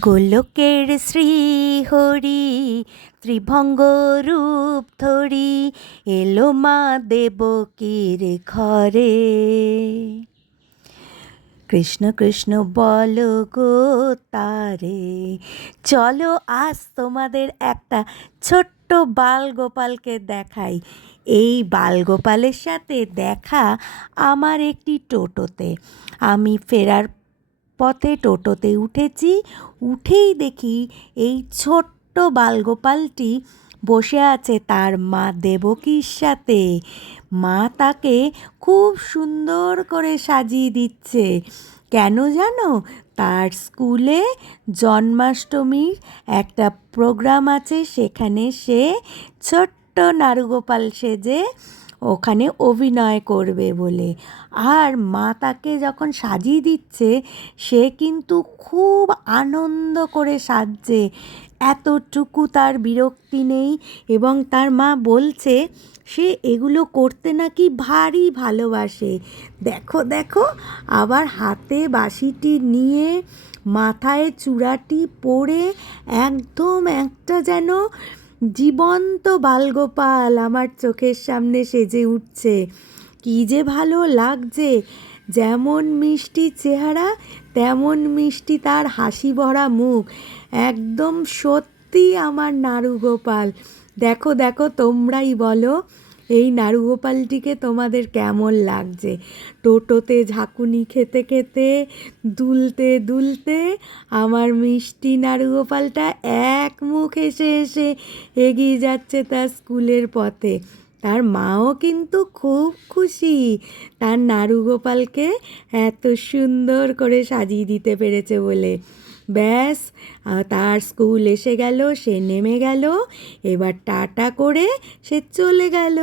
গোলকের শ্রীহরি ত্রিভঙ্গ রূপ ধরি এলো মা দেবকীর ঘরে। কৃষ্ণ কৃষ্ণ বলো গো তারে। চলো আজ তোমাদের একটা ছোট্ট বালগোপালকে দেখাই। এই বালগোপালের সাথে দেখা আমার একটি টোটোতে। আমি ফেরার পথে টোটোতে উঠেছি, উঠেই দেখি এই ছোট্ট বালগোপালটি বসে আছে তার মা দেবকীর সাথে। মা তাকে খুব সুন্দর করে সাজিয়ে দিচ্ছে। কেন জানো? তার স্কুলে জন্মাষ্টমীর একটা প্রোগ্রাম আছে, সেখানে সে ছোট্ট নারুগোপাল সেজে ওখানে অভিনয় করবে বলে। আর মা তাকে যখন সাজিয়ে দিচ্ছে সে কিন্তু খুব আনন্দ করে সাজছে, এতটুকু তার বিরক্তি নেই। এবং তার মা বলছে সে এগুলো করতে নাকি ভারী ভালোবাসে। দেখো দেখো, আবার হাতে বাঁশিটি নিয়ে মাথায় চূড়াটি পরে একদম একটা যেন জীবন্ত বালগোপাল আমার চোখের সামনে সেজে উঠছে। কী যে ভালো লাগছে! যেমন মিষ্টি চেহারা তেমন মিষ্টি তার হাসি ভরা মুখ। একদম সত্যি আমার নারুগোপাল। দেখো দেখো, তোমরাই বলো এই নারুগোপালটিকে তোমাদের কেমন লাগছে। টোটোতে ঝাঁকুনি খেতে খেতে দুলতে দুলতে আমার মিষ্টি নারুগোপালটা এক মুখ হেসে হেসে এগিয়ে যাচ্ছে তার স্কুলের পথে। তার মাও কিন্তু খুব খুশি তার নারুগোপালকে এত সুন্দর করে সাজিয়ে দিতে পেরেছে বলে। ব্যাস, তার স্কুল এসে গেল, সে নেমে গেল, এবার টাটা করে সে চলে গেল।